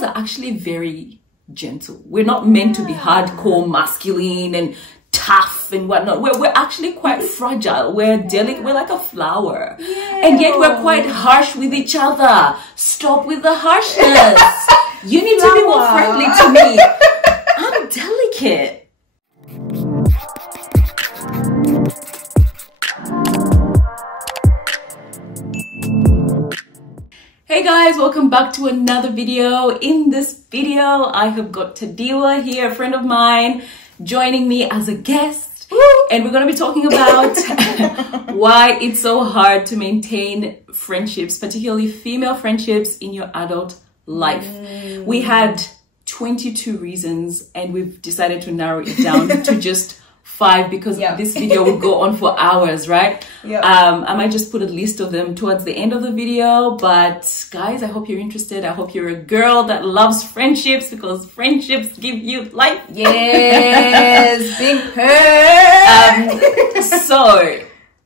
females are actually very gentle. We're not meant to be hardcore masculine and tough and whatnot. We're actually quite fragile. We're delicate. We're like a flower. And yet we're quite harsh with each other. Stop with the harshness. You need to be more friendly to me. I'm delicate. Hey guys, welcome back to another video. In this video, I have got Tadiwa here, a friend of mine, joining me as a guest. And we're going to be talking about why it's so hard to maintain friendships, particularly female friendships in your adult life. We had 22 reasons and we've decided to narrow it down to just 5 because this video will go on for hours, right? I might just put a list of them towards the end of the video, but guys, I hope you're interested. I hope you're a girl that loves friendships because friendships give you life. Yes, big purr. So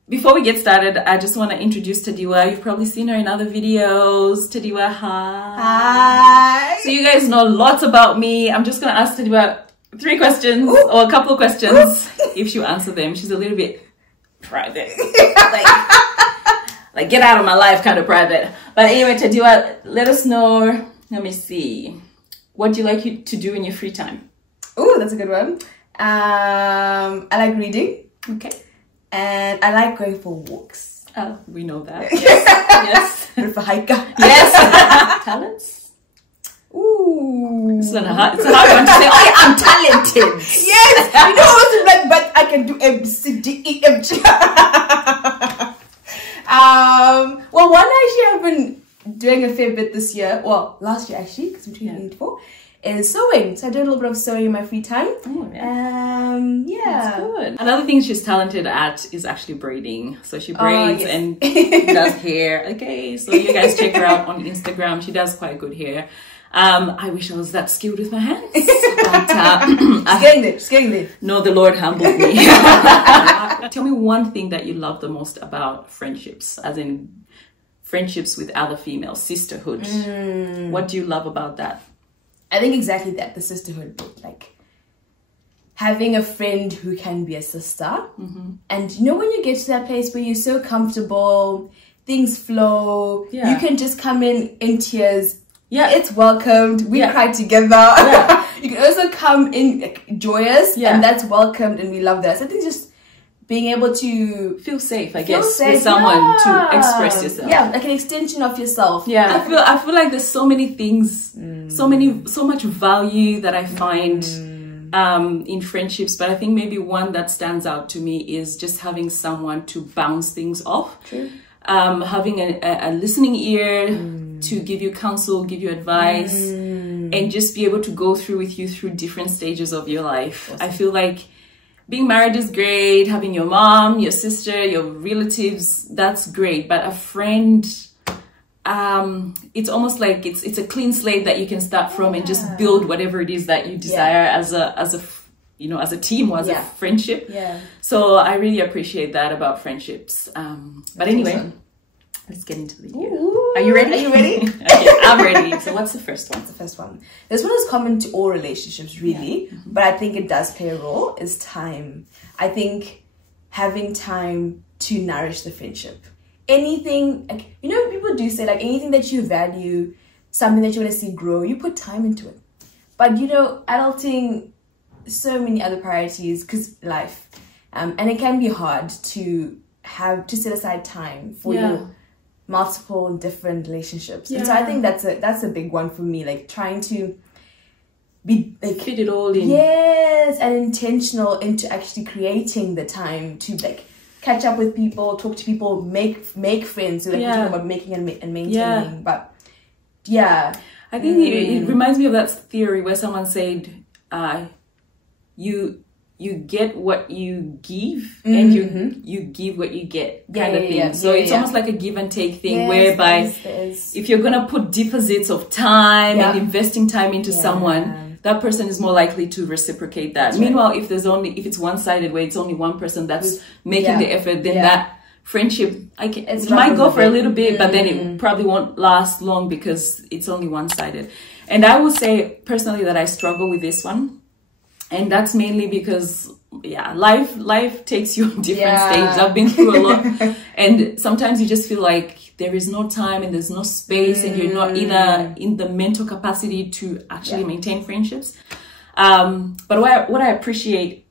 before we get started, I just want to introduce Tadiwa. You've probably seen her in other videos. Tadiwa, hi. Hi. So you guys know lots about me. I'm just going to ask Tadiwa 3 questions or a couple of questions. If you answer them, she's a little bit private, like get out of my life kind of private. But anyway, Tadiwa, let us know. Let me see. What do you like to do in your free time? Oh, that's a good one. I like reading. Okay. And I like going for walks. Oh, we know that. Yes. Yes. For hiker. Yes. Talents? Ooh. It's a hard one to say, oh yeah, I'm talented. Yes. You know what I'm like, but I can do A, B, C, D, E, F, G. Well, one actually I've been doing a fair bit this year. Well, last year actually, because we're 2024, is sewing. So I do a little bit of sewing in my free time. Oh, yeah. That's good. Another thing she's talented at is actually braiding. So she braids and does hair. Okay, so you guys check her out on Instagram. She does quite good hair. I wish I was that skilled with my hands. But, She's getting there. No, the Lord humbled me. Tell me one thing that you love the most about friendships, as in friendships with other females, sisterhood. What do you love about that? I think exactly that, the sisterhood bit. Like having a friend who can be a sister. And you know when you get to that place where you're so comfortable, things flow, you can just come in tears. It's welcomed. We cry together. You can also come in like, joyous, and that's welcomed, and we love that. So I think just being able to feel safe, I guess, with someone to express yourself. Yeah, like an extension of yourself. Yeah, I feel like there's so many things, so much value that I find in friendships. But I think maybe one that stands out to me is just having someone to bounce things off. True. Having a listening ear to give you counsel, give you advice, and just be able to go through with you through different stages of your life. Awesome. I feel like being married is great, having your mom, your sister, your relatives, that's great. But a friend, it's almost like it's a clean slate that you can start from and just build whatever it is that you desire as a you know, as a team or as a friendship. So I really appreciate that about friendships. But anyway, let's get into the video. Are you ready? Are you ready? Okay, I'm ready. So what's the first one? The first one. This one is common to all relationships, really. But I think it does play a role, is time. I think having time to nourish the friendship. Anything, like, you know, people do say, like, anything that you value, something that you want to see grow, you put time into it. But, you know, adulting, so many other priorities, because life. And it can be hard to have to set aside time for your multiple and different relationships. And so I think that's a big one for me, like trying to be like fit it all in. Yes, and intentional into actually creating the time to like catch up with people, talk to people, make friends. So like we're talking about making and maintaining. But I think it reminds me of that theory where someone said you get what you give and you give what you get kind of thing. So it's almost like a give and take thing whereby if you're gonna put deposits of time and investing time into someone, that person is more likely to reciprocate that. That's Meanwhile, if it's one-sided where it's only one person that's making the effort, then that friendship it might go for a little bit, but then it probably won't last long because it's only one-sided. And I would say personally that I struggle with this one. And that's mainly because, yeah, life takes you on different stages. I've been through a lot. And sometimes you just feel like there is no time and there's no space and you're not in the mental capacity to actually maintain friendships. But what I appreciate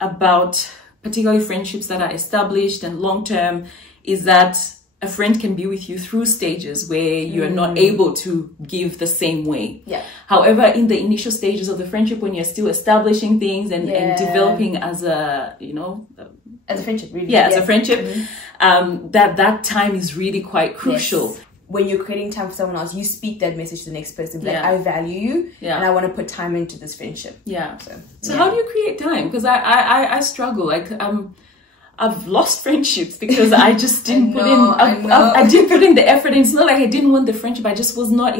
about particularly friendships that are established and long-term is that a friend can be with you through stages where you're not able to give the same way. Yeah. However, in the initial stages of the friendship, when you're still establishing things and developing as a, you know, as a friendship, really. Yeah, as a friendship, that time is really quite crucial. Yes. When you're creating time for someone else, you speak that message to the next person. Like, I value you and I want to put time into this friendship. Yeah. So how do you create time? Because I struggle. Like, I've lost friendships because I just didn't put in. I didn't put in the effort. And it's not like I didn't want the friendship. I just was not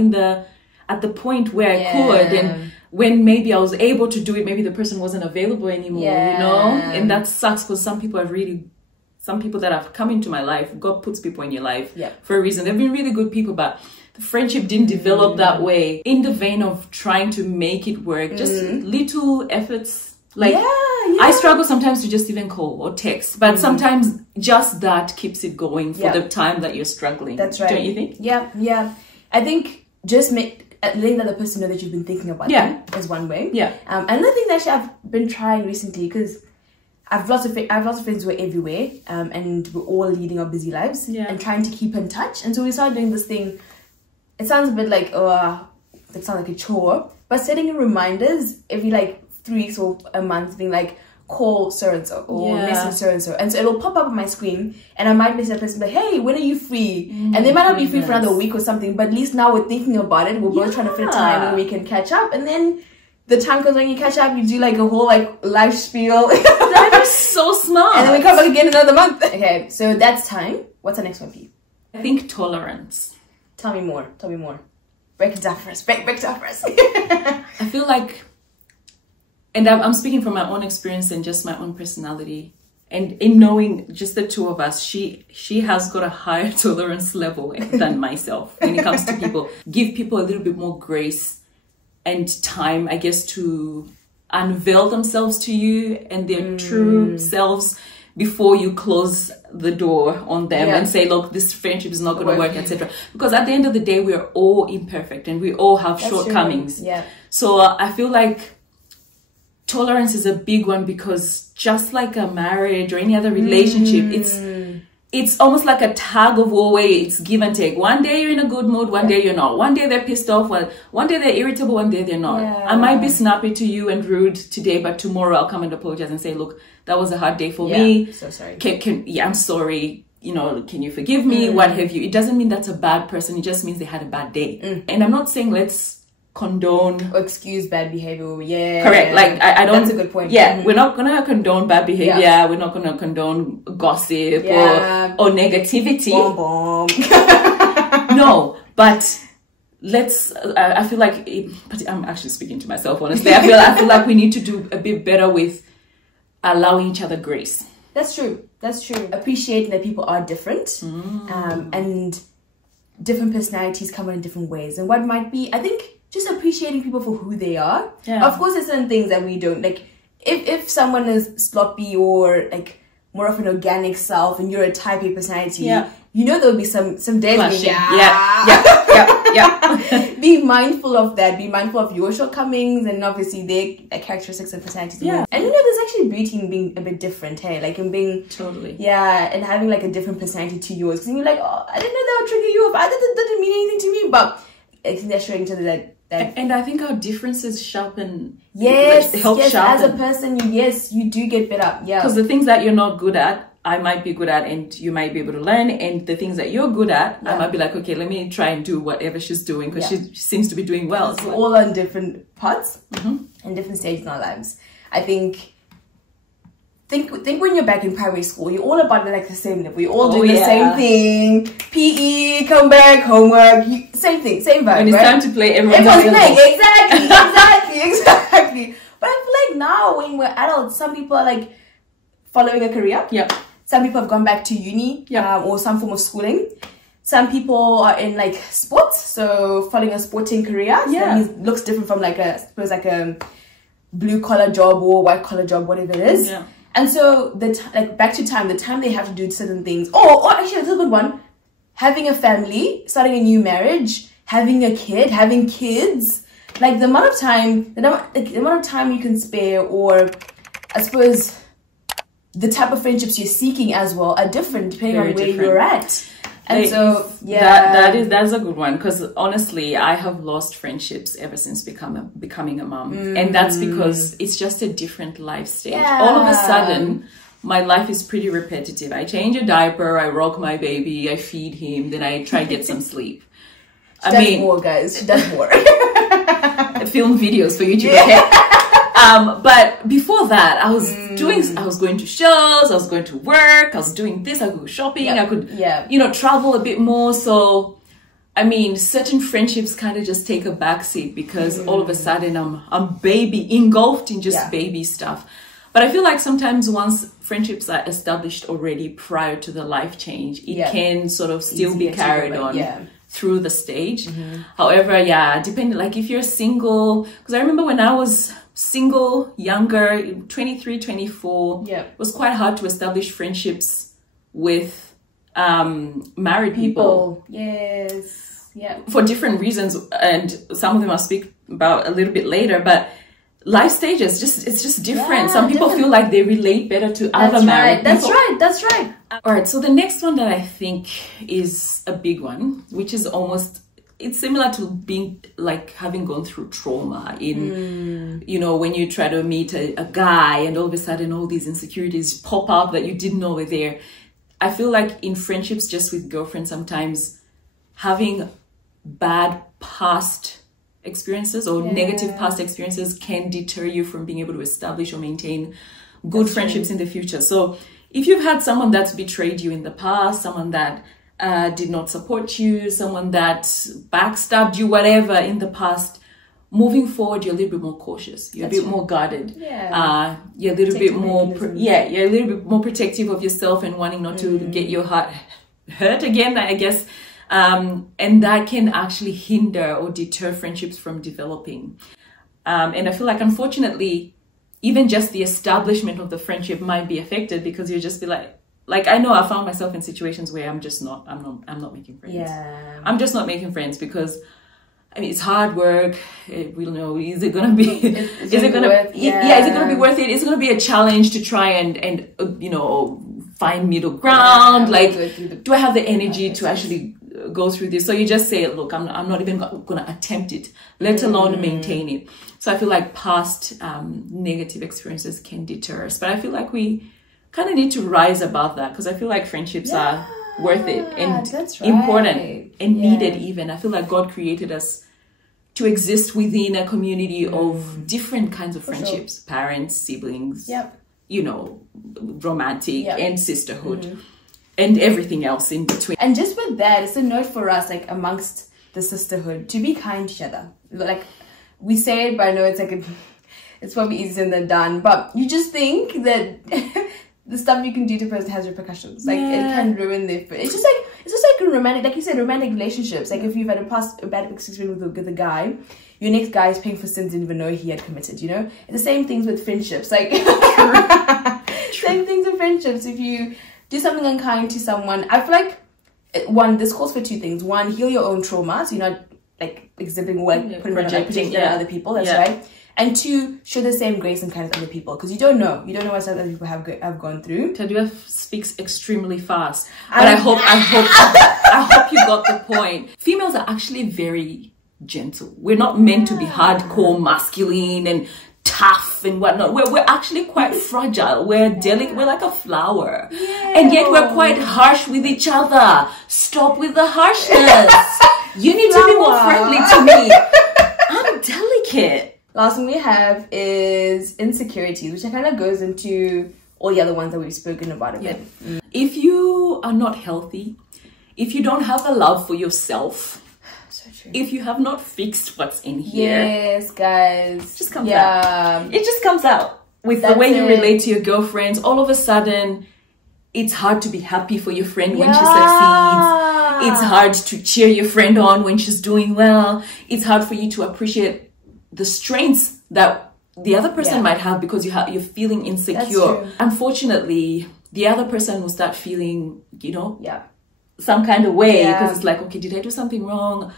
at the point where I could. And when maybe I was able to do it, maybe the person wasn't available anymore. You know, and that sucks because some people that have come into my life, God puts people in your life for a reason. They've been really good people, but the friendship didn't develop that way. In the vein of trying to make it work, just little efforts. Like, I struggle sometimes to just even call or text, but sometimes just that keeps it going for the time that you're struggling. That's right. Don't you think? Yeah. I think just letting the other person know that you've been thinking about them is one way. Yeah. Another thing that actually I've been trying recently, because I have lots of friends who are everywhere, and we're all leading our busy lives and trying to keep in touch. And so we started doing this thing. It sounds a bit like, that sounds like a chore, but setting reminders every like 3 weeks or a month, being like, call so-and-so or message so-and-so. And so it'll pop up on my screen and I might message that person like, hey, when are you free? And they might not be free for another week or something, but at least now we're thinking about it. We're both trying to fit time and we can catch up. And then the time comes when you catch up, you do like a whole like life spiel. That is so smart. And then we come back again another month. Okay, so that's time. What's the next one for you? I think tolerance. Tell me more. Break it down for us. Break it down for us. I feel like, and I'm speaking from my own experience and just my own personality. And in knowing just the two of us, she has got a higher tolerance level than myself when it comes to people. Give people a little bit more grace and time, I guess, to unveil themselves to you and their true selves before you close the door on them and say, look, this friendship is not going to work, etc. Because at the end of the day, we're all imperfect and we all have shortcomings. Yeah. So I feel like tolerance is a big one, because just like a marriage or any other relationship, it's almost like a tug of war where it's give and take. One day you're in a good mood, one day you're not. One day they're pissed off, one day they're irritable, one day they're not. I might be snappy to you and rude today, but tomorrow I'll come and apologize and say, look, that was a hard day for me. So sorry. I'm sorry. You know, can you forgive me? What have you? It doesn't mean that's a bad person. It just means they had a bad day. And I'm not saying let's condone or excuse bad behavior. Correct. Like I don't. That's a good point. We're not gonna condone bad behavior. We're not gonna condone gossip or negativity. No, but let's. I feel like, but I'm actually speaking to myself honestly. I feel like we need to do a bit better with allowing each other grace. That's true. Appreciating that people are different, and different personalities come in different ways. And what might be, I think, just appreciating people for who they are. Of course, there's certain things that we don't like. If someone is sloppy or like more of an organic self, and you're a type A personality, you know there'll be some days when be mindful of that. Be mindful of your shortcomings and obviously their characteristics and personalities. And you know, there's actually beauty in being a bit different. Hey, like in being and having like a different personality to yours. Because you're like, oh, I didn't know that would trigger you off. That didn't mean anything to me, but I think they're showing each other that. And I think our differences sharpen. Help sharpen. As a person, you do get better. Because the things that you're not good at, I might be good at, and you might be able to learn. And the things that you're good at, I might be like, okay, let me try and do whatever she's doing, because she seems to be doing well. We're all on different parts and different stages in our lives. I think when you're back in primary school, you're all about like the same level. You're all doing the same thing. PE, come back, homework, same thing, same vibe. When it's time to play, everyone's playing. Exactly. But I feel like now when we're adults, some people are like following a career. Some people have gone back to uni or some form of schooling. Some people are in like sports, so following a sporting career. So Yeah. it looks different from like a, suppose like a blue collar job or white collar job, whatever it is. Yeah. And so like back to time, the time they have to do certain things. Oh, actually, that's a good one. Having a family, starting a new marriage, having a kid, having kids. Like the amount of time, the amount of time you can spare, or I suppose the type of friendships you're seeking as well are different depending on where you're at. And so, yeah, that's a good one, because honestly, I have lost friendships ever since becoming a mom, and that's because it's just a different life stage. Yeah. All of a sudden, my life is pretty repetitive. I change a diaper, I rock my baby, I feed him, then I try to get some sleep. She does more, guys. She does more. Film videos for YouTube, okay? But before that, I was going to shows, I was going to work, I was doing this, I could go shopping, I could, you know, travel a bit more. So, I mean, certain friendships kind of just take a backseat because all of a sudden I'm engulfed in just baby stuff. But I feel like sometimes once friendships are established already prior to the life change, it can sort of still be carried on through the stage. However, depending, like if you're single, because I remember when I was single, younger, 23, 24, it was quite hard to establish friendships with married people. Yes. Yeah. For different reasons, and some of them I'll speak about a little bit later, but life stages, it's just different. Some people feel like they relate better to other married people. That's right. All right, so the next one that I think is a big one, which is almost, it's similar to being like having gone through trauma in, you know, when you try to meet a guy and all of a sudden all these insecurities pop up that you didn't know were there. I feel like in friendships, just with girlfriends, sometimes having bad past experiences or negative past experiences can deter you from being able to establish or maintain good friendships in the future. So if you've had someone that's betrayed you in the past, someone that did not support you, someone that backstabbed you, whatever in the past, moving forward, you're a little bit more cautious. You're a bit more guarded. You're a little bit more, you're a little bit more protective of yourself and wanting not to get your heart hurt again, I guess. And that can actually hinder or deter friendships from developing. And I feel like, unfortunately, even just the establishment of the friendship might be affected because you just be like I know I found myself in situations where I'm not making friends. I'm just not making friends because, I mean, it's hard work. We don't know, is it gonna be is it gonna be worth it? Is it gonna be a challenge to try and you know, find middle ground? Like, do I have the energy to actually go through this? So you just say, look, I'm not even gonna attempt it, let alone maintain it. So I feel like past negative experiences can deter us, but I feel like we kind of need to rise above that, because I feel like friendships are worth it and important and needed even. I feel like God created us to exist within a community of different kinds of friendships, parents, siblings, you know, romantic and sisterhood and everything else in between. And just with that, it's a note for us, like amongst the sisterhood, to be kind to each other. Like we say it, but I know it's like it's probably easier than done, but you just think that the stuff you can do to a person has repercussions. Like it can ruin their. It's just like a romantic, like you said, romantic relationships. Like if you've had a bad experience with a guy, your next guy is paying for sins you didn't even know he had committed. You know, it's the same things with friendships. Like same things with friendships. If you do something unkind to someone, I feel like this calls for two things. One, heal your own trauma, so you're not like exhibiting projecting on other people. That's right. And two, show the same grace and kindness to other people, because you don't know what some other people have gone through. Tadua speaks extremely fast, but I hope you got the point. Females are actually very gentle. We're not meant to be hardcore masculine and tough and whatnot. We're actually quite fragile. We're delicate. We're like a flower, and yet we're quite harsh with each other. Stop with the harshness. You need to be more friendly to me. I'm delicate. Last one we have is insecurities, which kind of goes into all the other ones that we've spoken about a bit. If you are not healthy, if you don't have a love for yourself, so true. If you have not fixed what's in here, yes, guys, it just comes out. It just comes out with the way you relate to your girlfriends. All of a sudden, it's hard to be happy for your friend when she succeeds. It's hard to cheer your friend on when she's doing well. It's hard for you to appreciate the strengths that the other person might have because you're feeling insecure. Unfortunately, the other person will start feeling, you know, some kind of way because it's like, okay, did I do something wrong?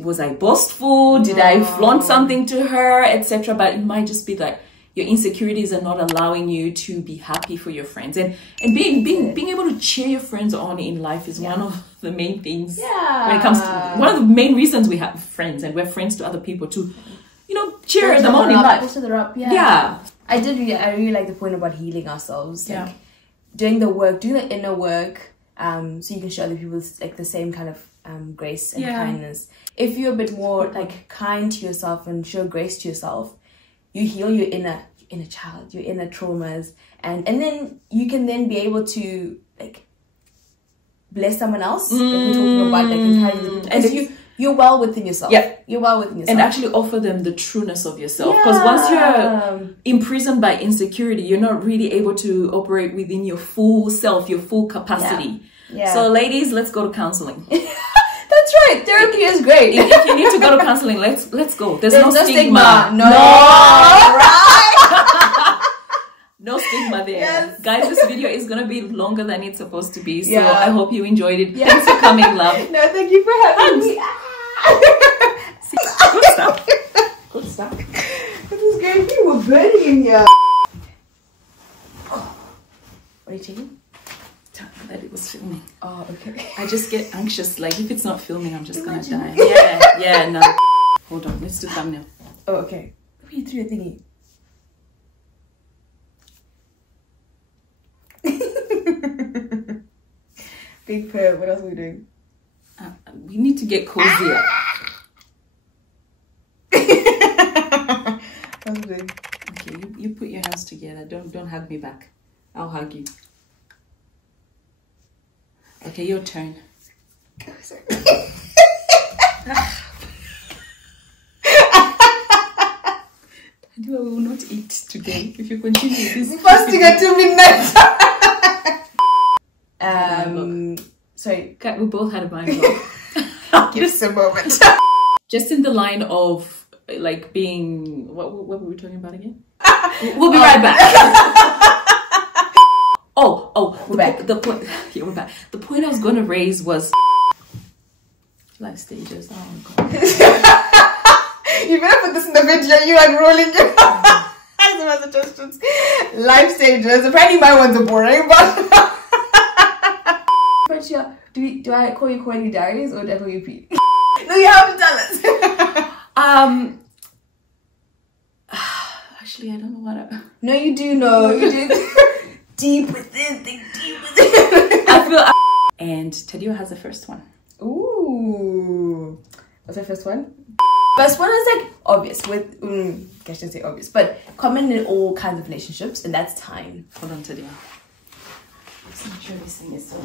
Was I boastful? Did I flaunt something to her, etc.? But it might just be that your insecurities are not allowing you to be happy for your friends, and being able to cheer your friends on in life is one of the main things when it comes to one of the main reasons we have friends, and we're friends to other people to, you know, cheer them on in life. I really like the point about healing ourselves, like doing the inner work, so you can show other people like the same kind of grace and kindness. If you're a bit more like kind to yourself and show grace to yourself, you heal your inner child, your inner traumas, and then you can then be able to like bless someone else. Like we're talking about, like encouraging them, and you're well within yourself. You're well within yourself, and actually offer them the trueness of yourself. Because once you're imprisoned by insecurity, you're not really able to operate within your full self, your full capacity. So, ladies, let's go to counseling. That's right. Therapy is great. If you need to go to counseling, let's go. There's no stigma. No. Right. No stigma there. Guys, this video is going to be longer than it's supposed to be. So I hope you enjoyed it. Thanks for coming, love. No, thank you for having me. Good stuff. Good stuff. This is great. You were burning in here. What are you taking? That it was filming. Oh, okay. I just get anxious. Like, if it's not filming, I'm just gonna die. No. Hold on, let's do thumbnail. Oh, okay. You threw your thingy. Big prayer. What else are we doing? We need to get cozier. What else are we doing? Okay, you put your hands together. Don't hug me back. I'll hug you. Okay, your turn. Oh, sorry. I will not eat today if you continue this. Fasting until midnight. Sorry. We both had a mind block. Just a moment. Just in the line of like being what were we talking about again? We'll be right back. We're back. The point. Yeah, we're back. The point I was going to raise was life stages. Oh god. You better put this in the video. You like rolling your eyes and suggestions. Life stages. Apparently my ones are boring, but Frenchia, do I call you Courtney Darius or do I call you Pete? No, you have to tell us. Actually, I don't know what No, you do know. You do. Deep within, think deep within. I feel. And Tadio has the first one. Ooh. What's the first one? First one is like obvious with, I shouldn't say obvious, but common in all kinds of relationships, and that's time. Hold on, Tadio. Just make sure this thing is so.